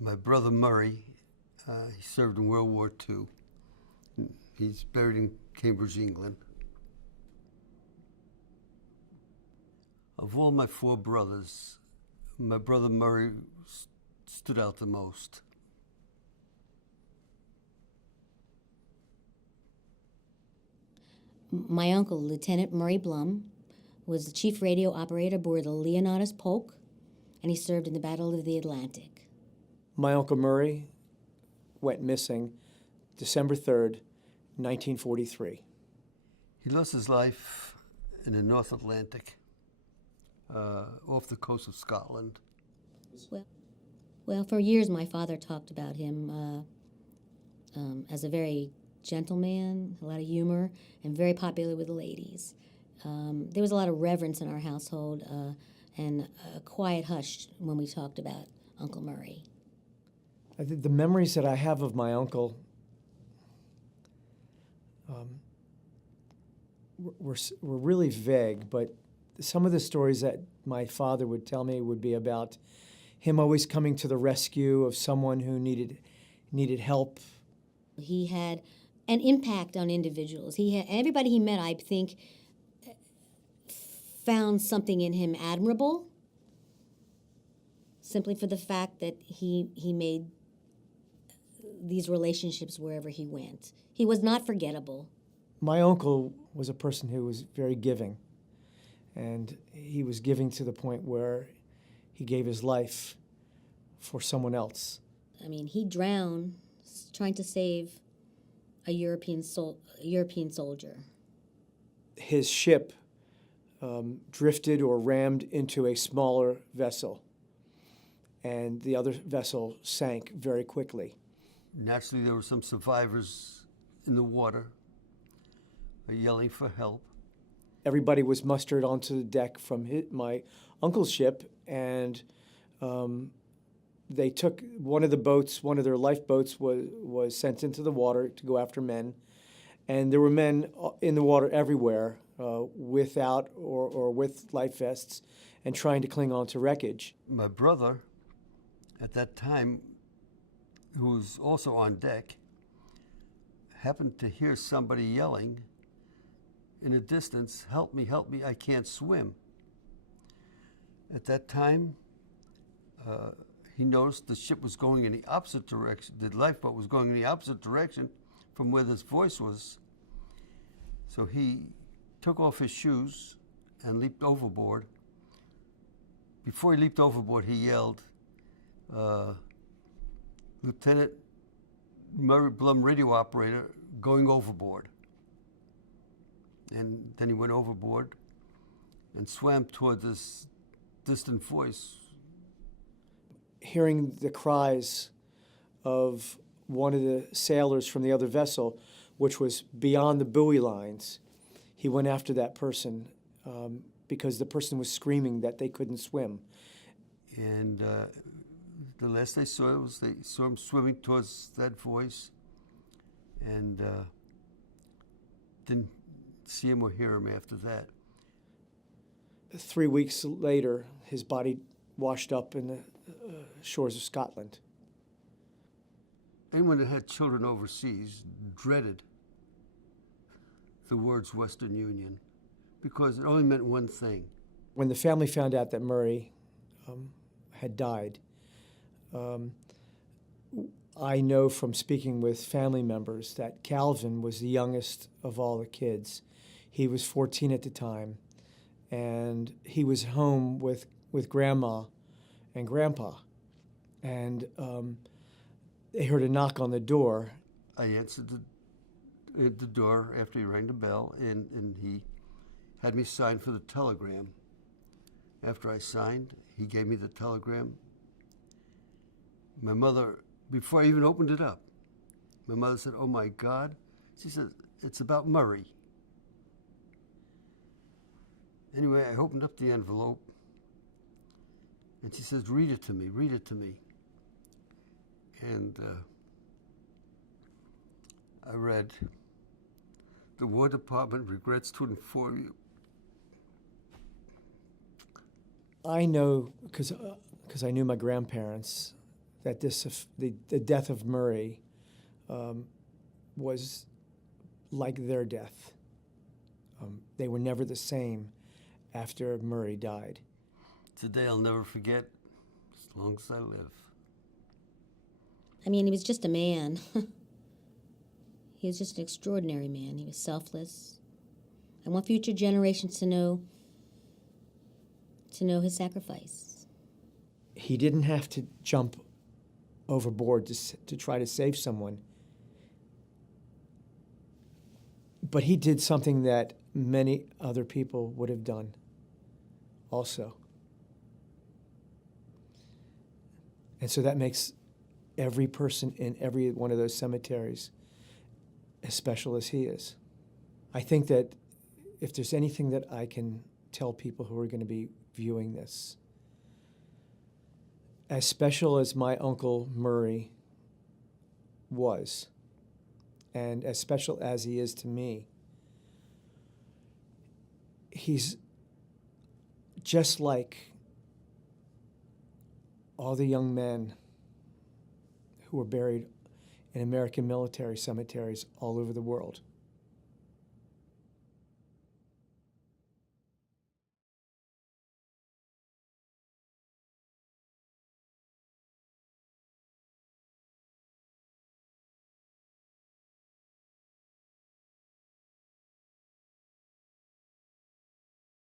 My brother Murray, he served in World War II. He's buried in Cambridge, England. Of all my four brothers, my brother Murray stood out the most. My uncle, Lieutenant Murray Blum, was the chief radio operator aboard the Leonidas Polk, and he served in the Battle of the Atlantic. My Uncle Murray went missing December 3rd, 1943. He lost his life in the North Atlantic, off the coast of Scotland. Well, for years my father talked about him as a very gentle man, a lot of humor, and very popular with the ladies. There was a lot of reverence in our household and a quiet hush when we talked about Uncle Murray. I think the memories that I have of my uncle were really vague, but some of the stories that my father would tell me would be about him always coming to the rescue of someone who needed help. He had an impact on individuals. Everybody he met, I think, found something in him admirable, simply for the fact that he made these relationships wherever he went. He was not forgettable. My uncle was a person who was very giving, and he was giving to the point where he gave his life for someone else. I mean, he drowned trying to save a European soldier. His ship drifted or rammed into a smaller vessel, and the other vessel sank very quickly. Naturally, there were some survivors in the water yelling for help. Everybody was mustered onto the deck from my uncle's ship, and they took one of their lifeboats was sent into the water to go after men. And there were men in the water everywhere without or with life vests and trying to cling on to wreckage. My brother, at that time, who was also on deck, happened to hear somebody yelling in the distance, help me, I can't swim." At that time, he noticed the ship was going in the opposite direction, the lifeboat was going in the opposite direction from where this voice was. So he took off his shoes and leaped overboard. Before he leaped overboard, he yelled, "Lieutenant Murray Blum, radio operator, going overboard." And then he went overboard and swam toward this distant voice. Hearing the cries of one of the sailors from the other vessel, which was beyond the buoy lines, he went after that person because the person was screaming that they couldn't swim. And the last they saw was they saw him swimming towards that voice, and didn't see him or hear him after that. 3 weeks later, his body washed up in the shores of Scotland. Anyone that had children overseas dreaded the words Western Union because it only meant one thing. When the family found out that Murray had died, I know from speaking with family members that Calvin was the youngest of all the kids. He was 14 at the time, and he was home with Grandma and Grandpa. And they heard a knock on the door. I answered the door after he rang the bell, and he had me sign for the telegram. After I signed, he gave me the telegram. My mother, before I even opened it up, my mother said, "Oh my God." She said, "It's about Murray." Anyway, I opened up the envelope, and she says, read it to me. And I read, "The War Department regrets to inform you." I know, because I knew my grandparents, that the death of Murray was like their death. They were never the same after Murray died. It's a day I'll never forget as long as I live. I mean, he was just a man. He was just an extraordinary man. He was selfless. I want future generations to know his sacrifice. He didn't have to jump overboard to try to save someone. But he did something that many other people would have done also. And so that makes every person in every one of those cemeteries as special as he is. I think that if there's anything that I can tell people who are going to be viewing this, as special as my Uncle Murray was, and as special as he is to me, he's just like all the young men who were buried in American military cemeteries all over the world.